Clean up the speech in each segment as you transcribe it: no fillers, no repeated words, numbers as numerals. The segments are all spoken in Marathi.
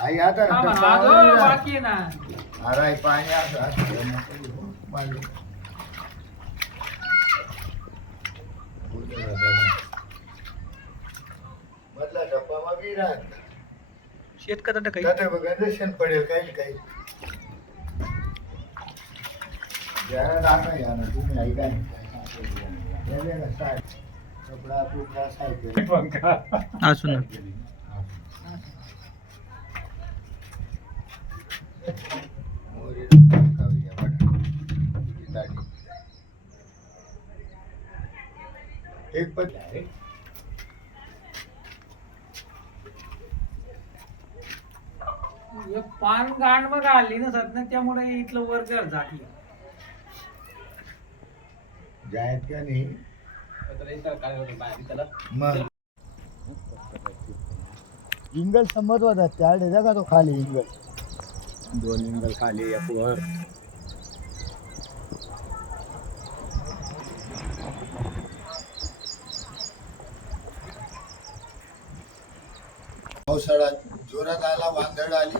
आई आता बाकी ना अरे पाणी मधला डब्बा मागे राहत शेतकऱ्यांना काही बघा शेण पडेल काही काही या ना तुम्ही ऐका कपडा तुकडा सायकल असू ना एक पण पान गाण मग आली ना सत ना त्यामुळे इथलं वर्गर झाली जायत का नाही मग इंगल संमत होता त्या डेजा का तो खाली इंगल 2 इंगल खाली एक वर पावसाळ्यात जोरात आला वादळ आली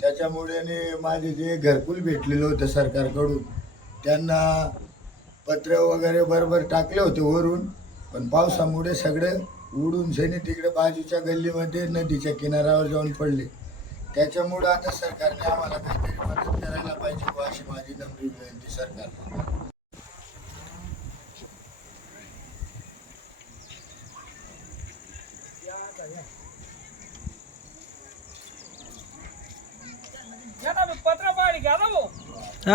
त्याच्यामुळे माझे जे घरकुल भेटलेलं होतं सरकारकडून त्यांना पत्र वगैरे बरोबर टाकले होते वरून पण पावसामुळे सगळे उडून शेणी तिकडे बाजूच्या गल्लीमध्ये नदीच्या किनाऱ्यावर जाऊन पडले त्याच्यामुळे आता सरकारने आम्हाला काहीतरी मदत करायला पाहिजे अशी माझी नम्र विनंती सरकारला पत्र पाडी घ्या ना भाऊ